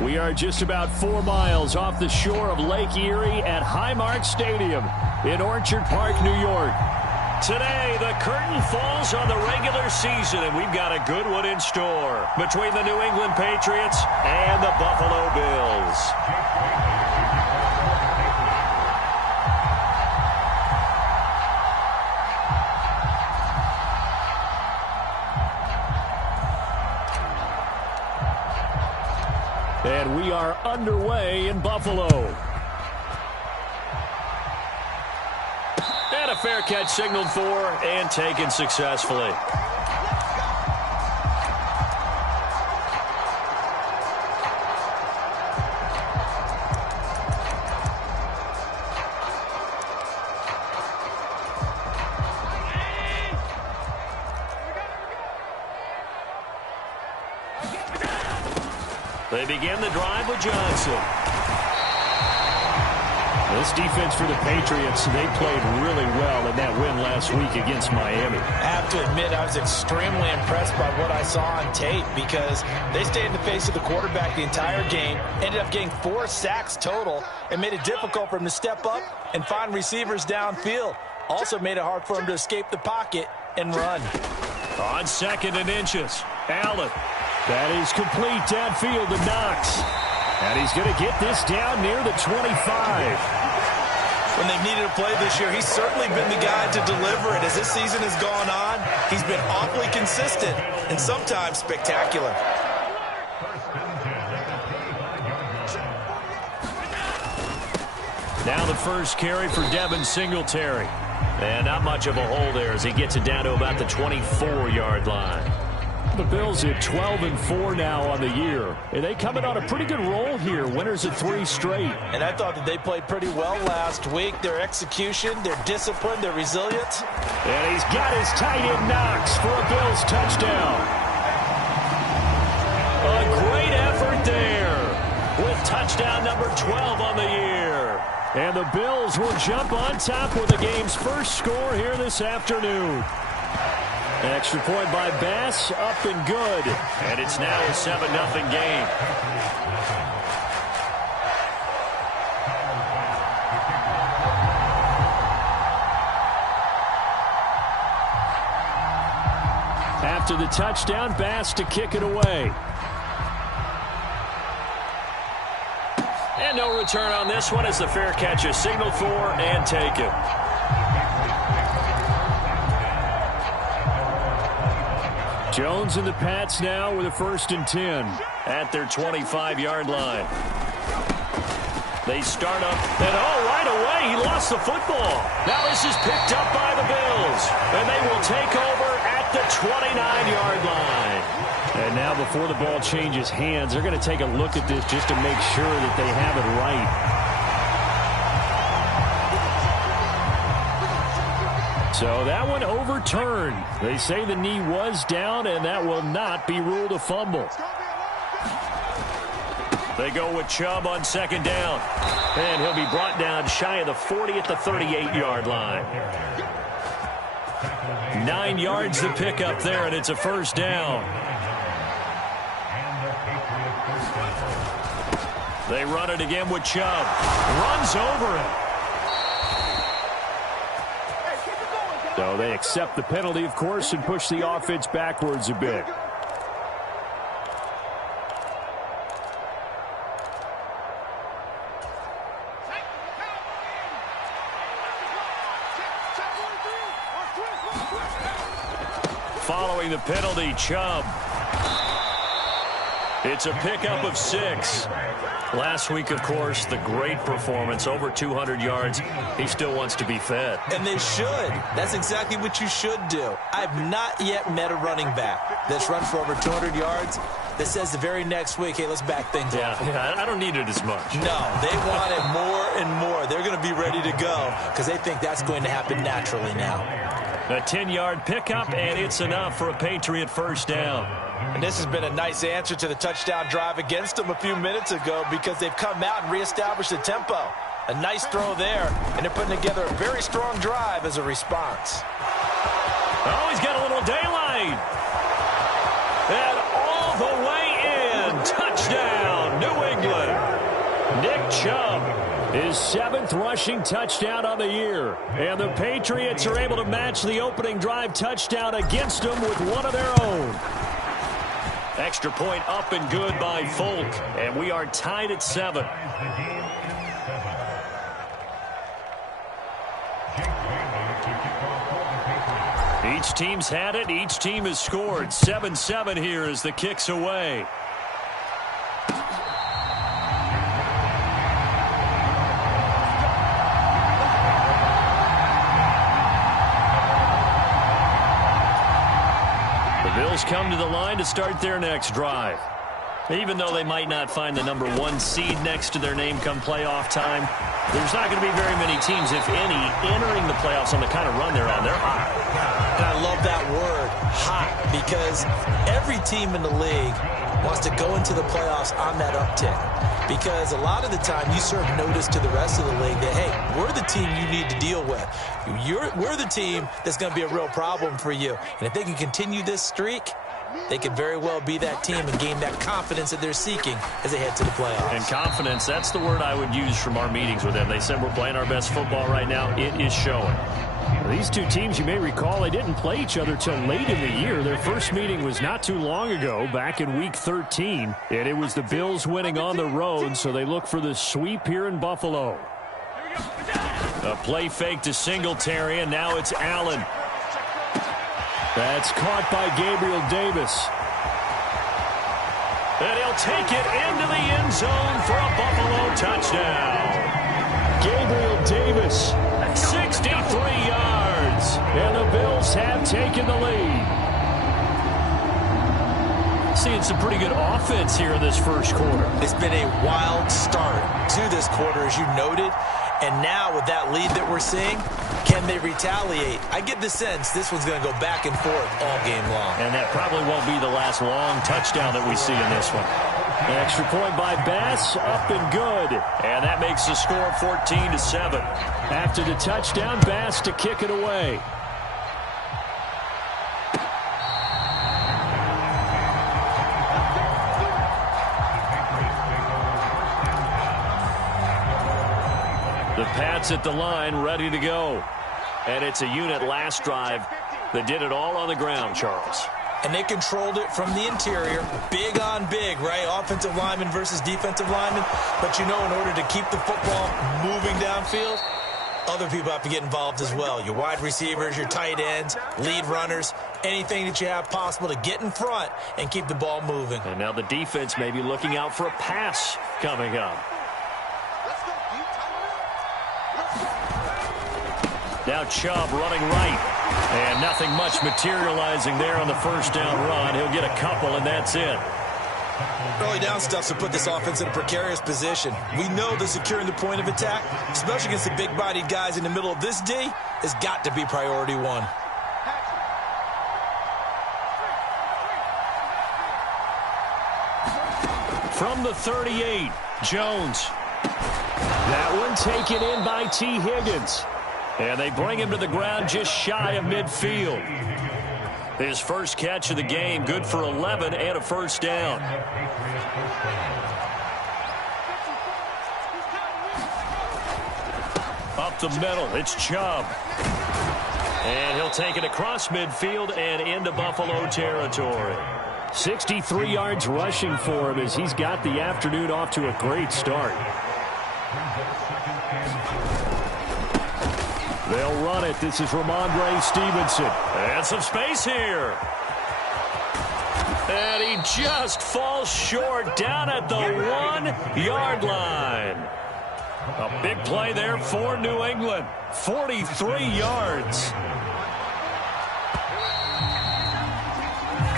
We are just about 4 miles off the shore of Lake Erie at Highmark Stadium in Orchard Park, New York. Today, the curtain falls on the regular season, and we've got a good one in store between the New England Patriots and the Buffalo Bills. And we are underway in Buffalo. And a fair catch signaled for and taken successfully. They begin the drive with Johnson. This defense for the Patriots, they played really well in that win last week against Miami. I have to admit, I was extremely impressed by what I saw on tape because they stayed in the face of the quarterback the entire game, ended up getting 4 sacks total, and made it difficult for him to step up and find receivers downfield. Also made it hard for him to escape the pocket and run. On 2nd and inches, Allen. That is complete downfield to Knox. And he's going to get this down near the 25. When they've needed a play this year, he's certainly been the guy to deliver it. As this season has gone on, he's been awfully consistent and sometimes spectacular. Now the first carry for Devin Singletary. And not much of a hole there as he gets it down to about the 24-yard line. The Bills at 12-4 now on the year. And they coming on a pretty good roll here. Winners of 3 straight. And I thought that they played pretty well last week. Their execution, their discipline, their resilience. And he's got his tight end Knox for a Bills touchdown. A great effort there with touchdown number 12 on the year. And the Bills will jump on top with the game's first score here this afternoon. Extra point by Bass, up and good. And it's now a 7-0 game. After the touchdown, Bass to kick it away. And no return on this one as the fair catch is signaled for and taken. Jones and the Pats now with a 1st and 10 at their 25-yard line. They start up, and right away, he lost the football. Now this is picked up by the Bills, and they will take over at the 29-yard line. And now before the ball changes hands, they're going to take a look at this just to make sure that they have it right. So that one overturned. They say the knee was down, and that will not be ruled a fumble. They go with Chubb on 2nd down. And he'll be brought down shy of the 40 at the 38-yard line. 9 yards to pick up there, and it's a 1st down. They run it again with Chubb. Runs over him. So they accept the penalty, of course, and push the offense backwards a bit. Following the penalty, Chubb. It's a pickup of 6. Last week, of course, the great performance, over 200 yards. He still wants to be fed. And they should. That's exactly what you should do. I've not yet met a running back that's run for over 200 yards that says the very next week, hey, let's back things up. Yeah, I don't need it as much. No, they want it more and more. They're going to be ready to go because they think that's going to happen naturally now. A 10-yard pickup, and it's enough for a Patriot 1st down. And this has been a nice answer to the touchdown drive against them a few minutes ago because they've come out and reestablished the tempo. A nice throw there, and they're putting together a very strong drive as a response. Oh, he's got a little daylight. And all the way in. Touchdown, New England. His 7th rushing touchdown on the year. And the Patriots are able to match the opening drive touchdown against them with one of their own. Extra point up and good by Folk. And we are tied at 7. Each team's had it. Each team has scored. 7-7 here as the kick's away. The Bills come to the line to start their next drive. Even though they might not find the number 1 seed next to their name come playoff time, there's not going to be very many teams, if any, entering the playoffs on the kind of run they're on. They're hot. And I love that word, hot, because every team in the league wants to go into the playoffs on that uptick. Because a lot of the time you serve notice to the rest of the league that, hey, we're the team you need to deal with. We're the team that's going to be a real problem for you. And if they can continue this streak, they could very well be that team and gain that confidence that they're seeking as they head to the playoffs. And confidence, that's the word I would use from our meetings with them. They said we're playing our best football right now. It is showing. These two teams, you may recall, they didn't play each other till late in the year. Their first meeting was not too long ago, back in Week 13. And it was the Bills winning on the road, so they look for the sweep here in Buffalo. A play fake to Singletary, and now it's Allen. That's caught by Gabriel Davis. And he'll take it into the end zone for a Buffalo touchdown. Gabriel Davis, 63 yards. And the Bills have taken the lead. Seeing some pretty good offense here in this first quarter. It's been a wild start to this quarter, as you noted. And now with that lead that we're seeing, can they retaliate? I get the sense this one's going to go back and forth all game long. And that probably won't be the last long touchdown that we see in this one. An extra point by Bass, up and good. And that makes the score 14-7. After the touchdown, Bass to kick it away. The Pats at the line, ready to go. And it's a unit last drive that did it all on the ground, Charles. And they controlled it from the interior. Big on big, right? Offensive lineman versus defensive lineman. But you know, in order to keep the football moving downfield, other people have to get involved as well. Your wide receivers, your tight ends, lead runners, anything that you have possible to get in front and keep the ball moving. And now the defense may be looking out for a pass coming up. Now Chubb running right. And nothing much materializing there on the first down run. He'll get a couple, and that's it. Early down stuff to put this offense in a precarious position. We know that securing the point of attack, especially against the big-bodied guys in the middle of this D, has got to be priority one. From the 38, Jones. That one taken in by T. Higgins. And they bring him to the ground just shy of midfield. His first catch of the game, good for 11 and a first down. Up the middle, it's Chubb. And he'll take it across midfield and into Buffalo territory. 63 yards rushing for him as he's got the afternoon off to a great start. They'll run it. This is Ramondre Stevenson. And some space here. And he just falls short down at the 1-yard line. A big play there for New England. 43 yards.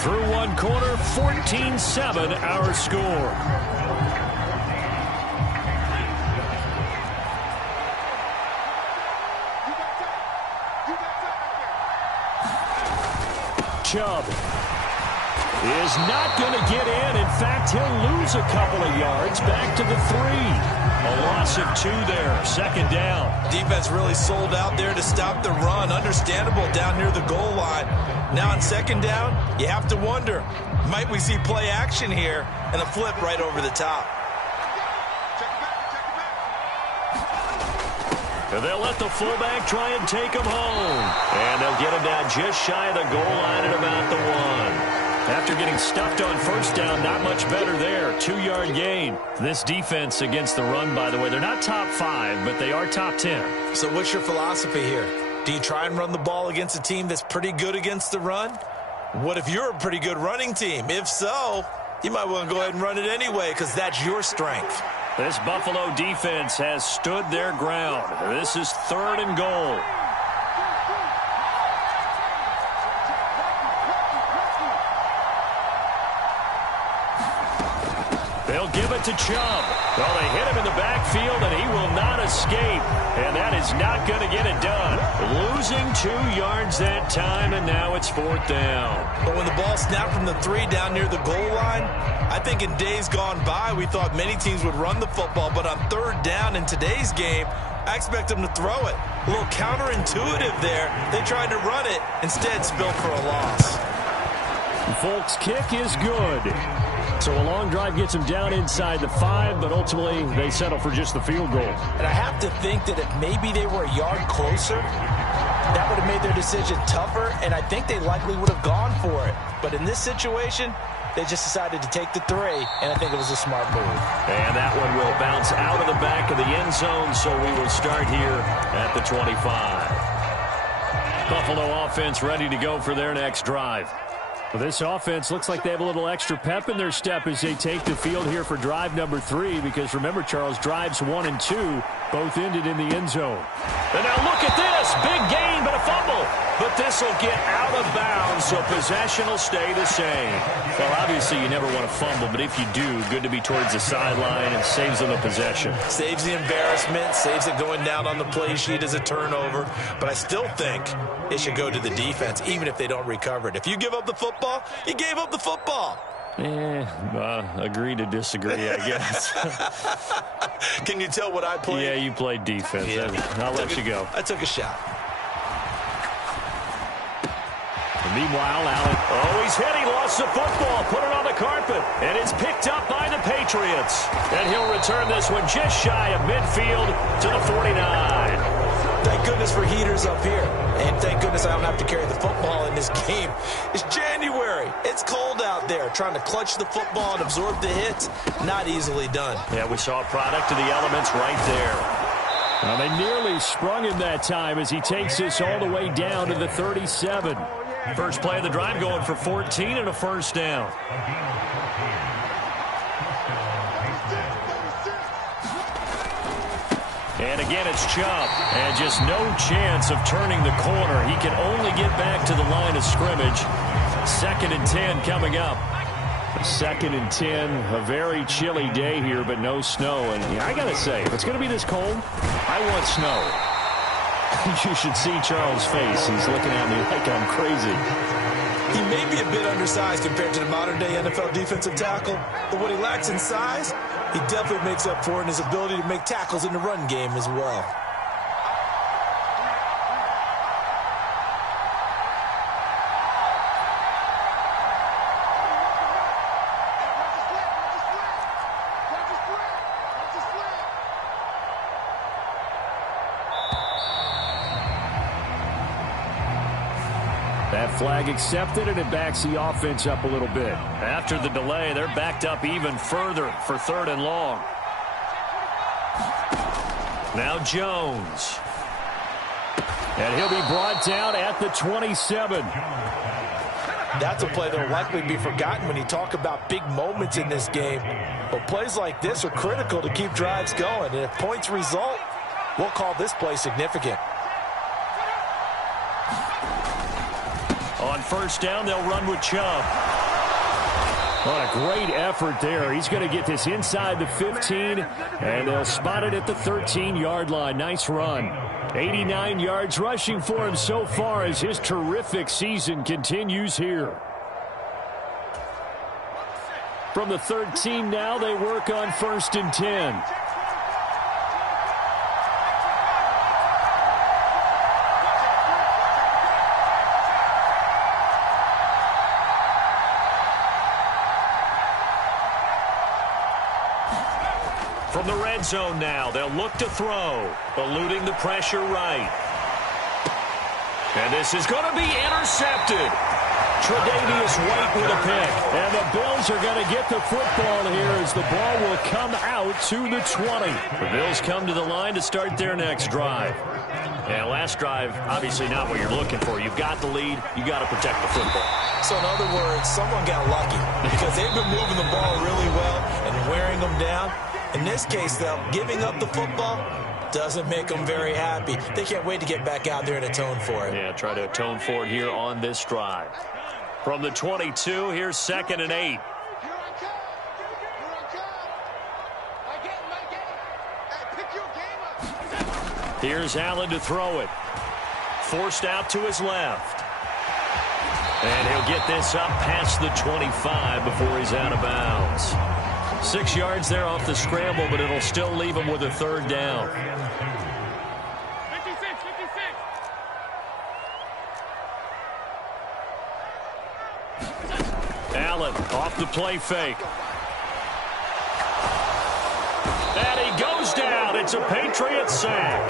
Through one quarter, 14-7 our score. Chubb is not going to get in. In fact, he'll lose a couple of yards back to the 3. A loss of 2 there. Second down. Defense really sold out there to stop the run. Understandable down near the goal line. Now on second down, you have to wonder, might we see play action here and a flip right over the top? They'll let the fullback try and take him home. And they'll get him down just shy of the goal line at about the 1. After getting stuffed on first down, not much better there. 2-yard gain. This defense against the run, by the way, they're not top 5, but they are top 10. So what's your philosophy here? Do you try and run the ball against a team that's pretty good against the run? What if you're a pretty good running team? If so, you might want to go ahead and run it anyway because that's your strength. This Buffalo defense has stood their ground. This is 3rd and goal. They'll give it to Chubb. Well, they hit him in the backfield, and he will not escape. And that is not going to get it done. Losing 2 yards that time, and now it's 4th down. But when the ball snapped from the 3 down near the goal line, I think in days gone by, we thought many teams would run the football. But on 3rd down in today's game, I expect them to throw it. A little counterintuitive there. They tried to run it, instead spilled for a loss. Folk's kick is good. So a long drive gets them down inside the 5, but ultimately they settle for just the field goal. And I have to think that if maybe they were a yard closer, that would have made their decision tougher, and I think they likely would have gone for it. But in this situation, they just decided to take the 3, and I think it was a smart move. And that one will bounce out of the back of the end zone, so we will start here at the 25. Buffalo offense ready to go for their next drive. Well, this offense looks like they have a little extra pep in their step as they take the field here for drive number 3, because remember, Charles, drives 1 and 2 both ended in the end zone. And now look at this. Big gain, but a fumble. But this will get out of bounds, so possession will stay the same. Well, obviously you never want to fumble, but if you do, good to be towards the sideline and saves them a possession. Saves the embarrassment, saves it going down on the play sheet as a turnover. But I still think it should go to the defense, even if they don't recover it. If you give up the football, you gave up the football. Agree to disagree, I guess. Can you tell what I played? Yeah, you played defense. Yeah. I'll let you go. I took a shot. And meanwhile, Allen, he's hit. He lost the football. Put it on the carpet. And it's picked up by the Patriots. And he'll return this one just shy of midfield to the 49. Thank goodness for heaters up here. And thank goodness I don't have to carry the football in this game. It's January. It's cold out there. Trying to clutch the football and absorb the hits, not easily done. Yeah, we saw a product of the elements right there. Well, they nearly sprung him that time as he takes this all the way down to the 37. First play of the drive going for 14 and a first down. And again, it's Chubb. And just no chance of turning the corner. He can only get back to the line of scrimmage. 2nd and 10 coming up. 2nd and 10, a very chilly day here, but no snow. And yeah, I got to say, if it's going to be this cold, I want snow. You should see Charles' face. He's looking at me like I'm crazy. He may be a bit undersized compared to the modern-day NFL defensive tackle, but what he lacks in size, he definitely makes up for in his ability to make tackles in the run game as well. That flag accepted, and it backs the offense up a little bit. After the delay, they're backed up even further for 3rd and long. Now Jones. And he'll be brought down at the 27. That's a play that will likely be forgotten when you talk about big moments in this game. But plays like this are critical to keep drives going. And if points result, we'll call this play significant. On first down, they'll run with Chubb. What a great effort there. He's going to get this inside the 15, and they'll spot it at the 13-yard line. Nice run. 89 yards rushing for him so far as his terrific season continues here. From the 13 now, they work on 1st and 10. From the red zone now, they'll look to throw, eluding the pressure right. And this is going to be intercepted. Tre'Davious White with a pick. And the Bills are going to get the football here as the ball will come out to the 20. The Bills come to the line to start their next drive. And last drive, obviously not what you're looking for. You've got the lead. You got to protect the football. So in other words, someone got lucky because they've been moving the ball really well and wearing them down. In this case, though, giving up the football doesn't make them very happy. They can't wait to get back out there and atone for it. Yeah, try to atone for it here on this drive. From the 22, here's 2nd and 8. Here's Allen to throw it. Forced out to his left. And he'll get this up past the 25 before he's out of bounds. 6 yards there off the scramble, but it'll still leave him with a 3rd down. Allen off the play fake. And he goes down. It's a Patriots sack.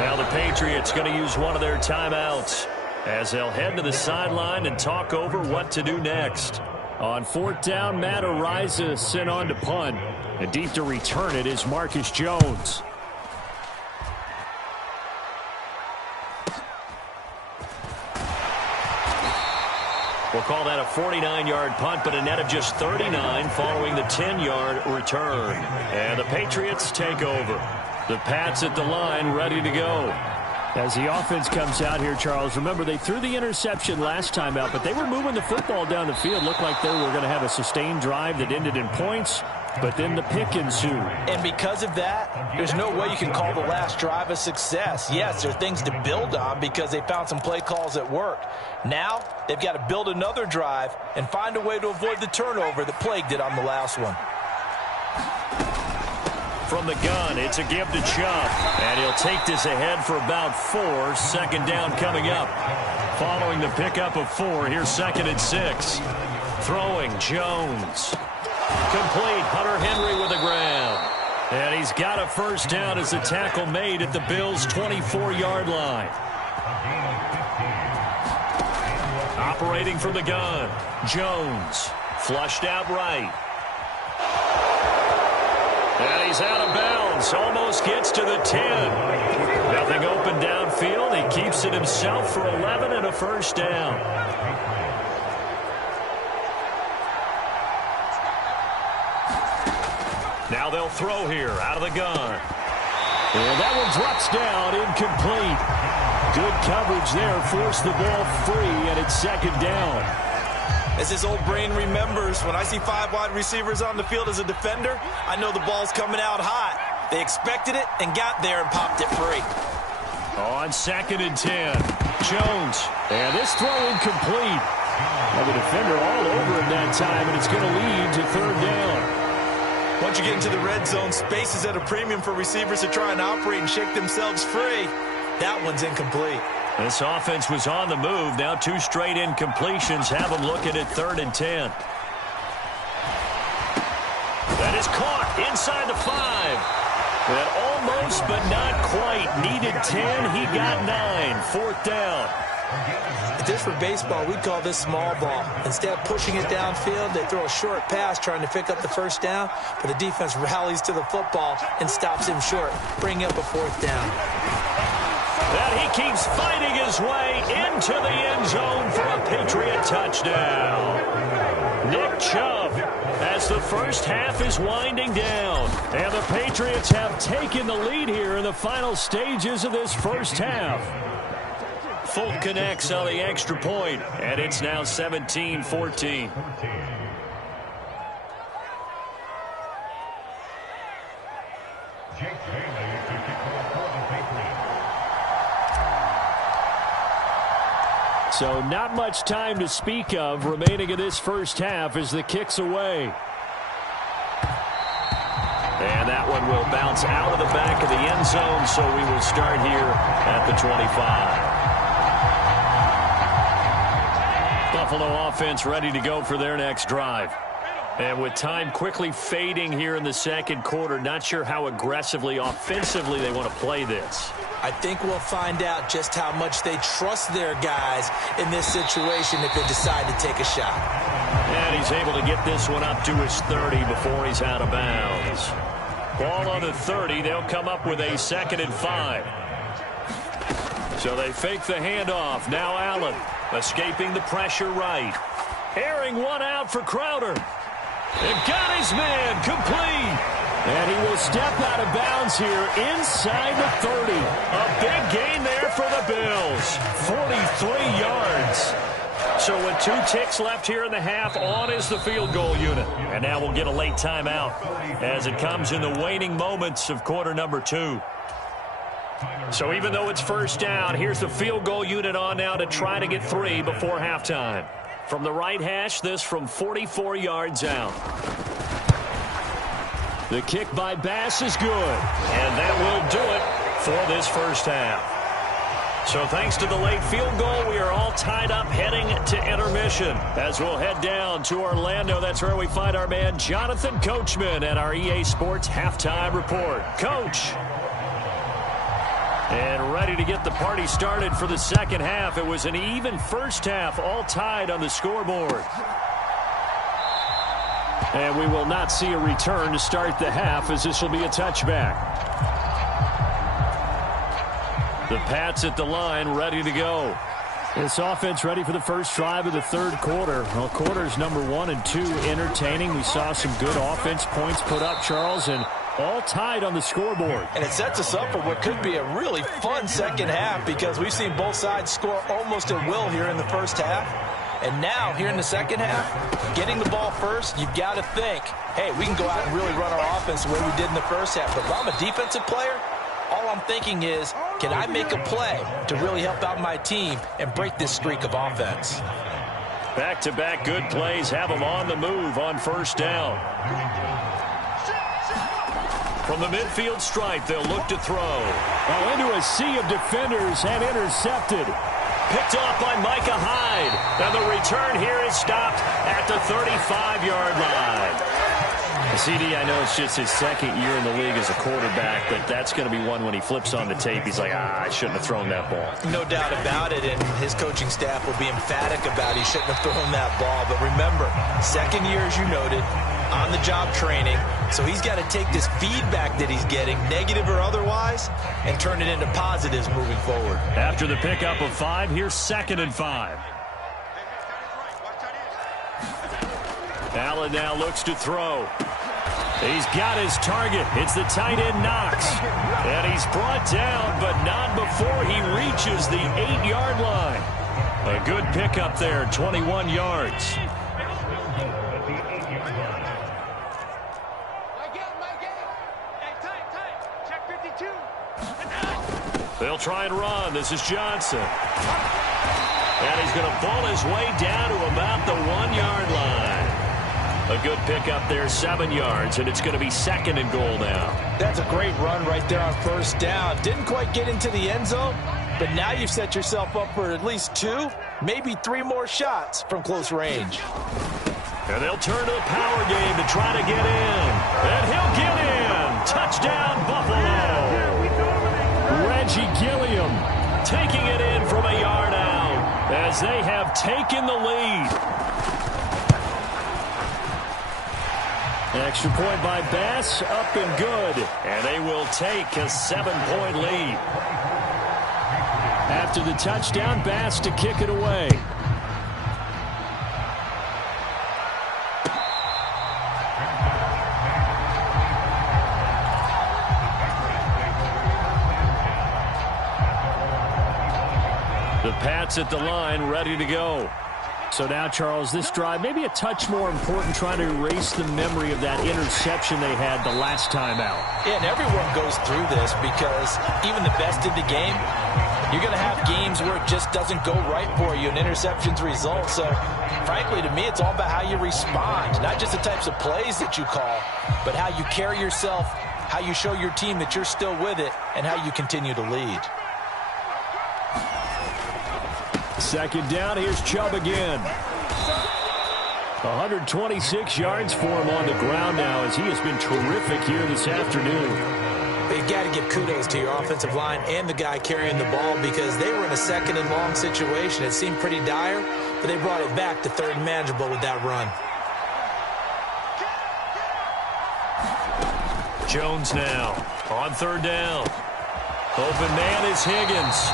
Now the Patriots going to use one of their timeouts as they'll head to the sideline and talk over what to do next. On 4th down, Matt Ariza sent on to punt. And deep to return it is Marcus Jones. We'll call that a 49-yard punt, but a net of just 39 following the 10-yard return. And the Patriots take over. The Pats at the line ready to go. As the offense comes out here, Charles, remember they threw the interception last time out, but they were moving the football down the field. Looked like they were going to have a sustained drive that ended in points, but then the pick ensued. And because of that, there's no way you can call the last drive a success. Yes, there are things to build on because they found some play calls that worked. Now, they've got to build another drive and find a way to avoid the turnover that plagued it on the last one. From the gun, it's a give to Chubb. And he'll take this ahead for about 4. 2nd down coming up. Following the pickup of 4, here's 2nd and 6. Throwing, Jones. Complete, Hunter Henry with the grab. And he's got a 1st down as the tackle made at the Bills' 24-yard line. Operating from the gun, Jones. Flushed out right. And he's out of bounds. Almost gets to the 10. Nothing open downfield. He keeps it himself for 11 and a 1st down. Now they'll throw here out of the gun. And that one drops down, incomplete. Good coverage there, forced the ball free, and it's 2nd down. As his old brain remembers, when I see 5 wide receivers on the field as a defender, I know the ball's coming out hot. They expected it and got there and popped it free. On 2nd and 10, Jones. And this throw incomplete. Now the defender all over him that time, and it's going to lead to 3rd down. Once you get into the red zone, space is at a premium for receivers to try and operate and shake themselves free. That one's incomplete. This offense was on the move. Now 2 straight incompletions have them looking at 3rd and 10. That is caught inside the 5. That almost but not quite. Needed 10. He got 9. 4th down. If this were baseball, we'd call this small ball. Instead of pushing it downfield, they throw a short pass trying to pick up the 1st down, but the defense rallies to the football and stops him short, bringing up a 4th down. And he keeps fighting his way into the end zone for a Patriot touchdown. Nick Chubb, as the first half is winding down. And the Patriots have taken the lead here in the final stages of this first half. Fulton connects on the extra point, and it's now 17-14. So not much time to speak of remaining in this first half as the kick's away. And that one will bounce out of the back of the end zone, so we will start here at the 25. Buffalo offense ready to go for their next drive. And with time quickly fading here in the second quarter, not sure how aggressively, offensively they want to play this. I think we'll find out just how much they trust their guys in this situation if they decide to take a shot. And he's able to get this one up to his 30 before he's out of bounds. Ball on the 30. They'll come up with a 2nd and 5. So they fake the handoff. Now Allen escaping the pressure right. Airing one out for Crowder. And got his man complete. And he will step out of bounds here inside the 30. A big gain there for the Bills. 43 yards. So with 2 ticks left here in the half, on is the field goal unit. And now we'll get a late timeout as it comes in the waning moments of quarter number 2. So even though it's first down, here's the field goal unit on now to try to get 3 before halftime. From the right hash, this from 44 yards out. The kick by Bass is good. And that will do it for this first half. So thanks to the late field goal, we are all tied up heading to intermission. As we'll head down to Orlando, that's where we find our man Jonathan Coachman at our EA Sports Halftime Report. Coach. And ready to get the party started for the second half. It was an even first half, all tied on the scoreboard. And we will not see a return to start the half, as this will be a touchback. The Pats at the line, ready to go. This offense ready for the first drive of the third quarter. Well, quarters number 1 and 2 entertaining. We saw some good offense points put up, Charles, and all tied on the scoreboard. And it sets us up for what could be a really fun second half, because we've seen both sides score almost at will here in the first half. And now, here in the second half, getting the ball first, you've got to think, hey, we can go out and really run our offense the way we did in the first half. But if I'm a defensive player, all I'm thinking is, can I make a play to really help out my team and break this streak of offense? Back-to-back good plays have them on the move on first down. From the midfield stripe, they'll look to throw. Oh, into a sea of defenders and intercepted. Picked off by Micah Hyde. And the return here is stopped at the 35-yard line. CD, I know it's just his second year in the league as a quarterback, but that's going to be one when he flips on the tape. He's like, I shouldn't have thrown that ball. No doubt about it, and his coaching staff will be emphatic about he shouldn't have thrown that ball. But remember, second year, as you noted, on-the-job training. So he's got to take this feedback that he's getting, negative or otherwise, and turn it into positives moving forward. After the pickup of 5, here's 2nd and 5. Allen now looks to throw. He's got his target. It's the tight end Knox. And he's brought down, but not before he reaches the 8-yard line. A good pickup there, 21 yards. They'll try and run. This is Johnson. And he's going to pull his way down to about the 1-yard line. A good pickup there, 7 yards, and it's going to be 2nd and goal now. That's a great run right there on first down. Didn't quite get into the end zone, but now you've set yourself up for at least 2, maybe 3 more shots from close range. And they'll turn to the power game to try to get in. And he'll get in. Touchdown, Buffalo. Reggie Gilliam taking it in from a yard out as they have taken the lead. Extra point by Bass, up and good. And they will take a 7-point lead. After the touchdown, Bass to kick it away. The Pats at the line, ready to go. So now, Charles, this drive maybe a touch more important, trying to erase the memory of that interception they had the last time out. Yeah, and everyone goes through this, because even the best in the game, you're going to have games where it just doesn't go right for you, and interceptions result. So, frankly, to me, it's all about how you respond, not just the types of plays that you call, but how you carry yourself, how you show your team that you're still with it, and how you continue to lead. Second down, here's Chubb again. 126 yards for him on the ground now as he has been terrific here this afternoon. You got to give kudos to your offensive line and the guy carrying the ball because they were in a second and long situation. It seemed pretty dire, but they brought it back to third and manageable with that run. Jones now on third down. Open man is Higgins.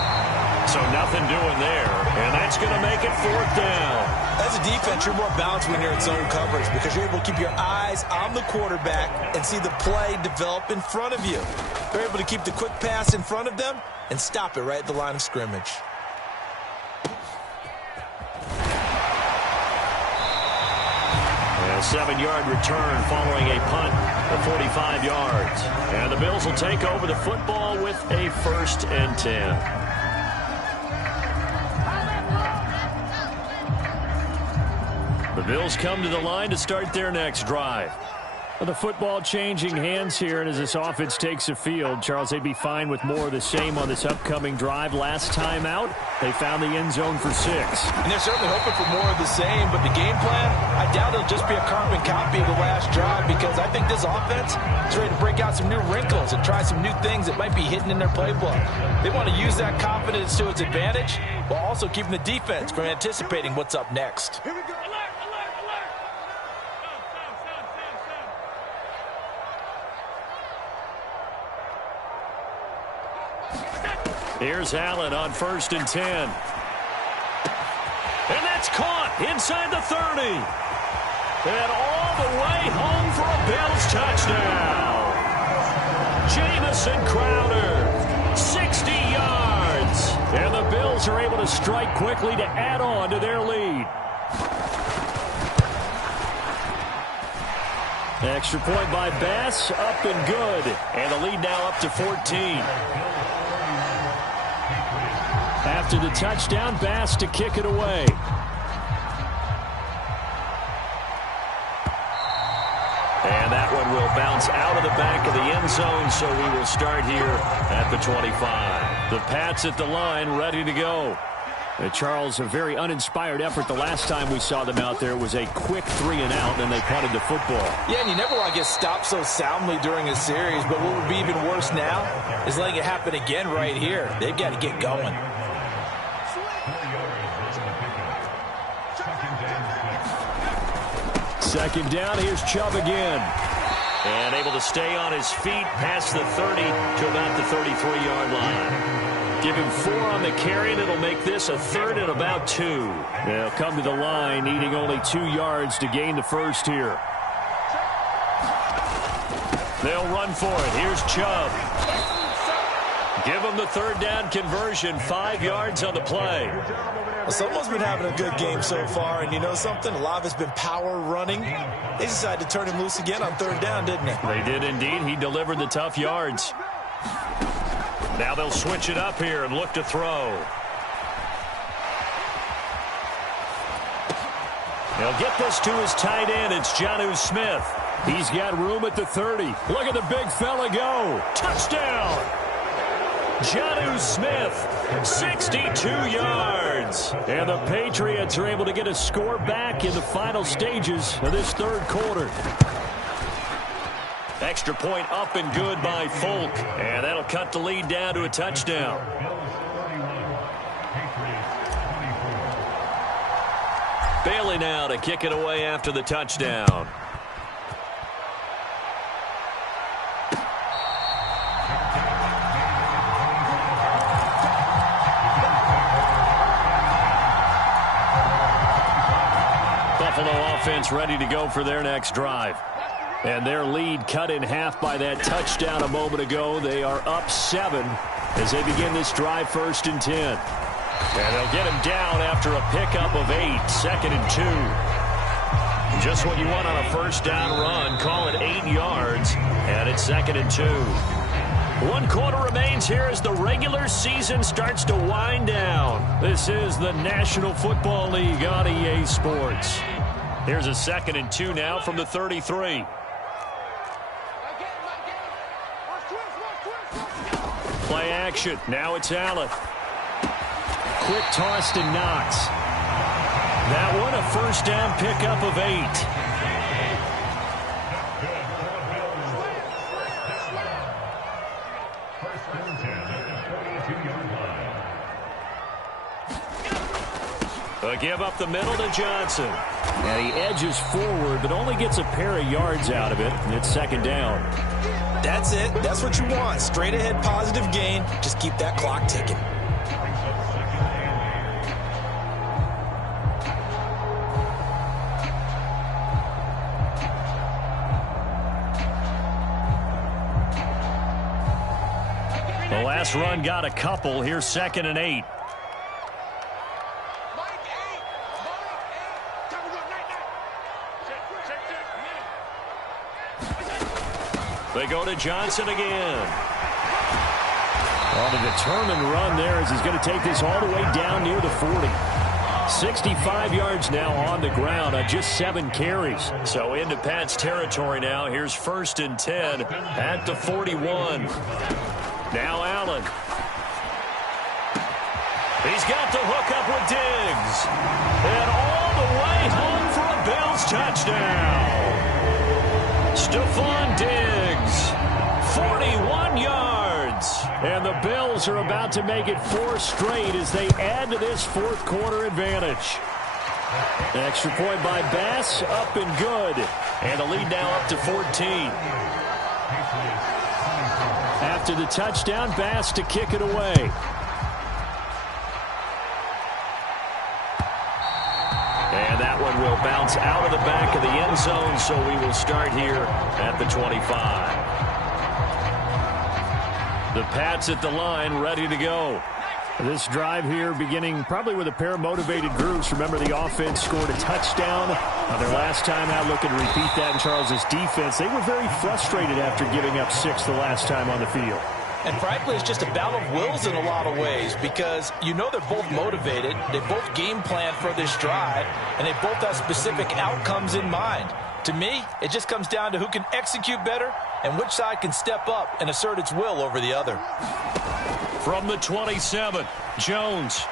So nothing doing there, and that's going to make it fourth down. As a defense, you're more balanced when you're in zone coverage because you're able to keep your eyes on the quarterback and see the play develop in front of you. You're able to keep the quick pass in front of them and stop it right at the line of scrimmage. A 7-yard return following a punt of 45 yards. And the Bills will take over the football with a 1st and 10. The Bills come to the line to start their next drive. Well, the football changing hands here, and as this offense takes the field, Charles, they'd be fine with more of the same on this upcoming drive. Last time out, they found the end zone for 6. And they're certainly hoping for more of the same, but the game plan, I doubt it'll just be a carbon copy of the last drive because I think this offense is ready to break out some new wrinkles and try some new things that might be hidden in their playbook. They want to use that confidence to its advantage while also keeping the defense from anticipating what's up next. Here we go. Here's Allen on 1st and 10. And that's caught inside the 30. And all the way home for a Bills touchdown. Jamison Crowder, 60 yards. And the Bills are able to strike quickly to add on to their lead. Extra point by Bass, up and good. And the lead now up to 14. After the touchdown, Bass to kick it away. And that one will bounce out of the back of the end zone, so we will start here at the 25. The Pats at the line, ready to go. Charles, a very uninspired effort the last time we saw them out there. It was a quick 3-and-out, and they punted the football. Yeah, and you never want to get stopped so soundly during a series, but what would be even worse now is letting it happen again right here. They've got to get going. Second down, here's Chubb again. And able to stay on his feet past the 30 to about the 33-yard line. Give him 4 on the carry, and it'll make this a 3rd and about 2. They'll come to the line, needing only 2 yards to gain the first here. They'll run for it. Here's Chubb. Give him the 3rd down conversion, 5 yards on the play. Well, someone's been having a good game so far, and you know something? A lot of it's been power running. They decided to turn him loose again on 3rd down, didn't they? They did indeed. He delivered the tough yards. Now they'll switch it up here and look to throw. He'll get this to his tight end. It's Jonnu Smith. He's got room at the 30. Look at the big fella go. Touchdown! Jonnu Smith, 62 yards. And the Patriots are able to get a score back in the final stages of this 3rd quarter. Extra point up and good by Folk. And that'll cut the lead down to a touchdown. Bailey now to kick it away after the touchdown. Buffalo offense ready to go for their next drive. And their lead cut in half by that touchdown a moment ago. They are up 7 as they begin this drive, 1st and 10. And they'll get him down after a pickup of 8, 2nd and 2. Just what you want on a 1st down run. Call it 8 yards, and it's 2nd and 2. 1 quarter remains here as the regular season starts to wind down. This is the National Football League on EA Sports. Here's a 2nd and 2 now from the 33. Play action. Now it's Allen. Quick toss to Knox. That one a first down pickup of 8. A give up the middle to Johnson. And he edges forward, but only gets a pair of yards out of it, and it's second down. That's it. That's what you want. Straight ahead positive gain. Just keep that clock ticking. The last run got a couple. Here's 2nd and 8. They go to Johnson again. On a determined run there as he's going to take this all the way down near the 40. 65 yards now on the ground on just 7 carries. So into Pat's territory now. Here's 1st and 10 at the 41. Now Allen. He's got the hook up with Diggs. And all the way home for a Bills touchdown. Stephon Diggs, 41 yards. And the Bills are about to make it 4 straight as they add to this 4th quarter advantage. An extra point by Bass, up and good. And the lead now up to 14. After the touchdown, Bass to kick it away. And that one will bounce out of the back of the end zone, so we will start here at the 25. The Pats at the line, ready to go. This drive here beginning probably with a pair of motivated groups. Remember, the offense scored a touchdown on their last time out. Looking to repeat that in Charles's defense. They were very frustrated after giving up 6 the last time on the field. And frankly, it's just a battle of wills in a lot of ways because you know they're both motivated. They both game plan for this drive, and they both have specific outcomes in mind. To me, it just comes down to who can execute better and which side can step up and assert its will over the other. From the 27, Jones.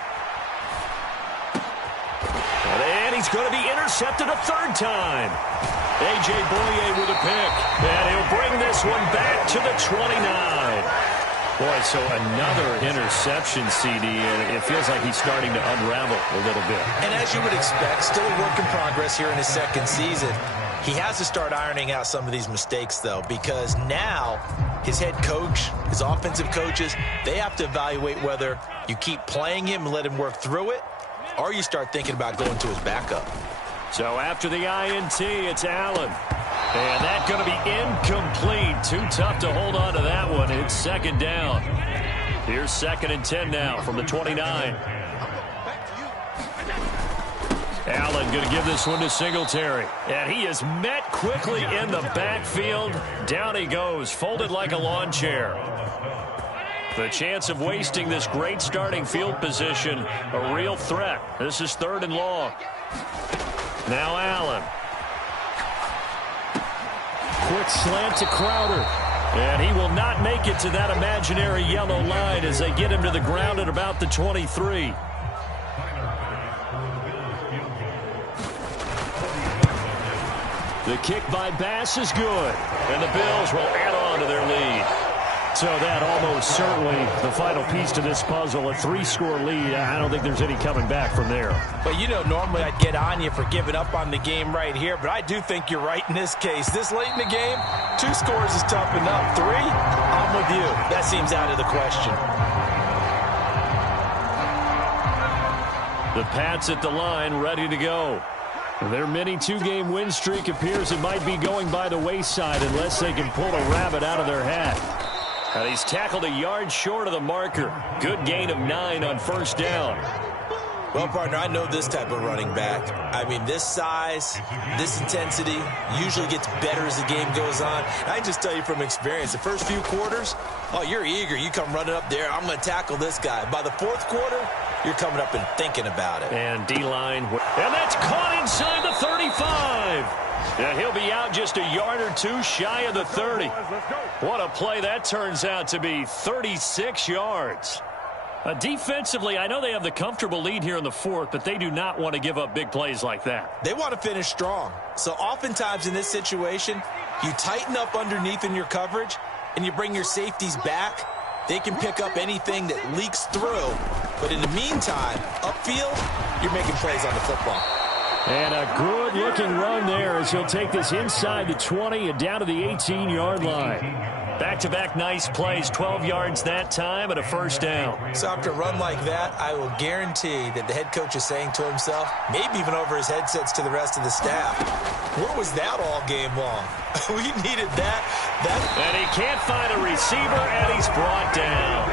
And he's going to be intercepted a 3rd time. A.J. Bouye with a pick. And he'll bring this one back to the 29. Boy, so another interception, CD, and it feels like he's starting to unravel a little bit. And as you would expect, still a work in progress here in his 2nd season. He has to start ironing out some of these mistakes, though, because now his head coach, his offensive coaches, they have to evaluate whether you keep playing him and let him work through it, or you start thinking about going to his backup. So after the INT, it's Allen. And that's going to be incomplete. Too tough to hold on to that one. It's 2nd down. Here's 2nd and 10 now from the 29. Allen going to give this one to Singletary. And he is met quickly in the backfield. Down he goes, folded like a lawn chair. The chance of wasting this great starting field position, a real threat. This is 3rd and long. Now Allen. Quick slant to Crowder. And he will not make it to that imaginary yellow line as they get him to the ground at about the 23. The kick by Bass is good. And the Bills will add on to their lead. So that almost certainly the final piece to this puzzle, a 3-score lead. I don't think there's any coming back from there. But, you know, normally I'd get on you for giving up on the game right here, but I do think you're right in this case. This late in the game, 2 scores is tough enough. 3, I'm with you. That seems out of the question. The Pats at the line, ready to go. Their mini 2-game win streak appears it might be going by the wayside unless they can pull a rabbit out of their hat. And he's tackled a yard short of the marker. Good gain of 9 on 1st down. Well, partner, I know this type of running back. I mean, this size, this intensity usually gets better as the game goes on. I can just tell you from experience, the first few quarters, oh, you're eager. You come running up there, I'm going to tackle this guy. By the 4th quarter, you're coming up and thinking about it. And D-line. And that's caught inside the 35. Yeah, he'll be out just a yard or 2 shy of the 30. What a play that turns out to be, 36 yards. Defensively, I know they have the comfortable lead here in the fourth, but they do not want to give up big plays like that. They want to finish strong. So oftentimes in this situation, you tighten up underneath in your coverage, and you bring your safeties back. They can pick up anything that leaks through. But in the meantime, upfield, you're making plays on the football. And a good-looking run there as he'll take this inside the 20 and down to the 18-yard line. Back-to-back nice plays, 12 yards that time and a first down. So after a run like that, I will guarantee that the head coach is saying to himself, maybe even over his headsets to the rest of the staff, where was that all game long? We needed that. And he can't find a receiver, and he's brought down.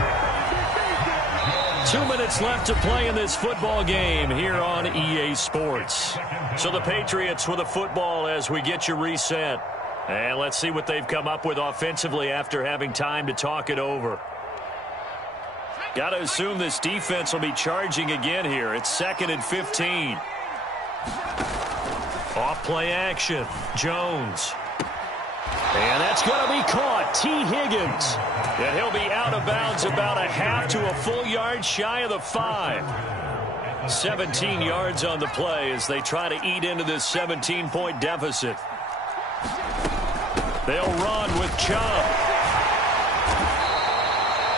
2 minutes left to play in this football game here on EA Sports. So the Patriots with a football as we get you reset. And let's see what they've come up with offensively after having time to talk it over. Got to assume this defense will be charging again here. It's 2nd and 15. Off play action. Jones. And that's going to be caught. T. Higgins. And he'll be out of bounds about a half to a full yard shy of the 5. 17 yards on the play as they try to eat into this 17-point deficit. They'll run with Chubb.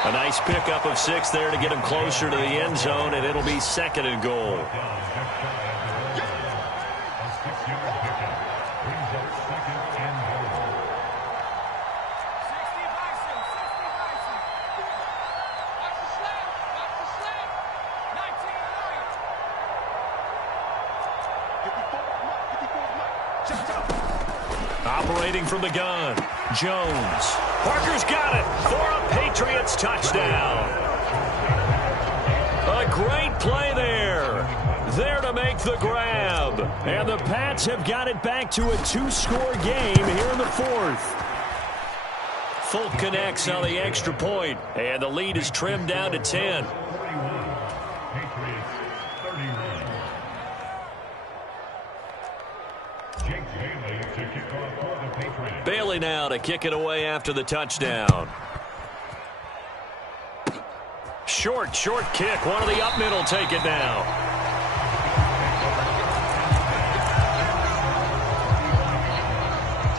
A nice pickup of 6 there to get him closer to the end zone, and it'll be 2nd and goal. Operating from the gun, Jones. Parker's got it for a Patriots touchdown. A great play there. There to make the grab. And the Pats have got it back to a 2-score game here in the fourth. Folk connects on the extra point, and the lead is trimmed down to 10. Bailey now to kick it away after the touchdown. Short kick. One of the up middle take it now.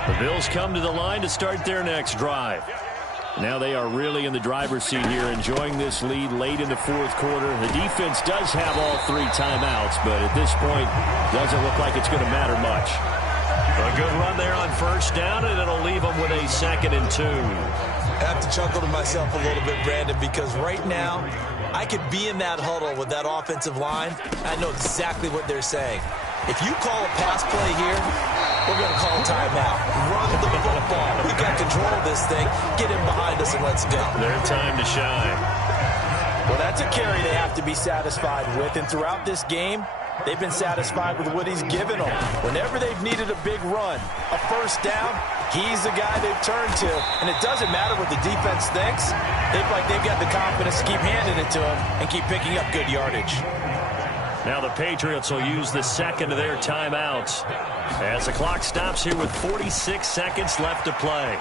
The Bills come to the line to start their next drive. Now they are really in the driver's seat here, enjoying this lead late in the fourth quarter. The defense does have all 3 timeouts, but at this point, doesn't look like it's going to matter much. A good run there on first down, and it'll leave them with a 2nd and 2. I have to chuckle to myself a little bit, Brandon, because right now I could be in that huddle with that offensive line. I know exactly what they're saying. If you call a pass play here, we're going to call timeout. Run the football. We got control of this thing. Get in behind us and let's go. Their time to shine. Well, that's a carry they have to be satisfied with, and throughout this game, they've been satisfied with what he's given them. Whenever they've needed a big run, a first down, he's the guy they've turned to. And it doesn't matter what the defense thinks. They've got the confidence to keep handing it to him and keep picking up good yardage. Now the Patriots will use the 2nd of their timeouts as the clock stops here with 46 seconds left to play.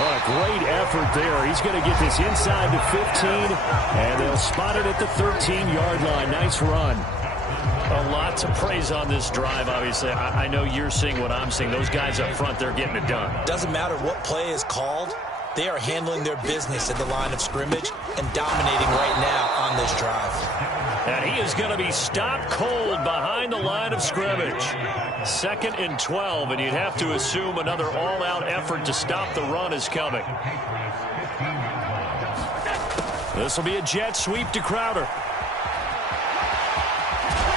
What a great effort there. He's going to get this inside to 15, and they'll spot it at the 13-yard line. Nice run. A lot to praise on this drive, obviously. I know you're seeing what I'm seeing. Those guys up front, they're getting it done. Doesn't matter what play is called. They are handling their business at the line of scrimmage and dominating right now on this drive. And he is going to be stopped cold behind the line of scrimmage. 2nd and 12, and you'd have to assume another all-out effort to stop the run is coming. This will be a jet sweep to Crowder.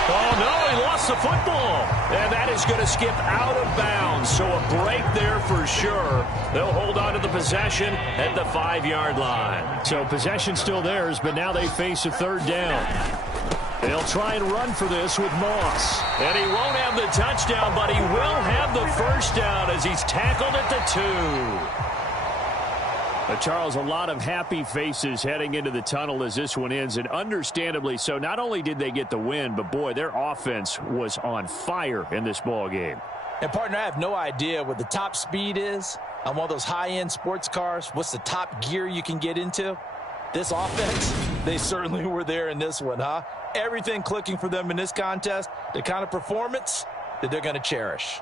Oh, no, he lost the football. And that is going to skip out of bounds. So a break there for sure. They'll hold on to the possession at the 5-yard line. So possession still theirs, but now they face a 3rd down. They'll try and run for this with Moss. And he won't have the touchdown, but he will have the first down as he's tackled at the 2. Charles, a lot of happy faces heading into the tunnel as this one ends, and understandably so. Not only did they get the win, but, boy, their offense was on fire in this ball game. And, partner, I have no idea what the top speed is on one of those high-end sports cars. What's the top gear you can get into? This offense, they certainly were there in this one, huh? Everything clicking for them in this contest, the kind of performance that they're going to cherish.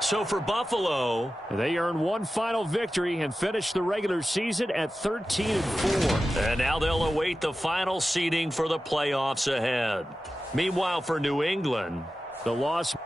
So for Buffalo, they earn one final victory and finish the regular season at 13-4. And now they'll await the final seeding for the playoffs ahead. Meanwhile, for New England, the loss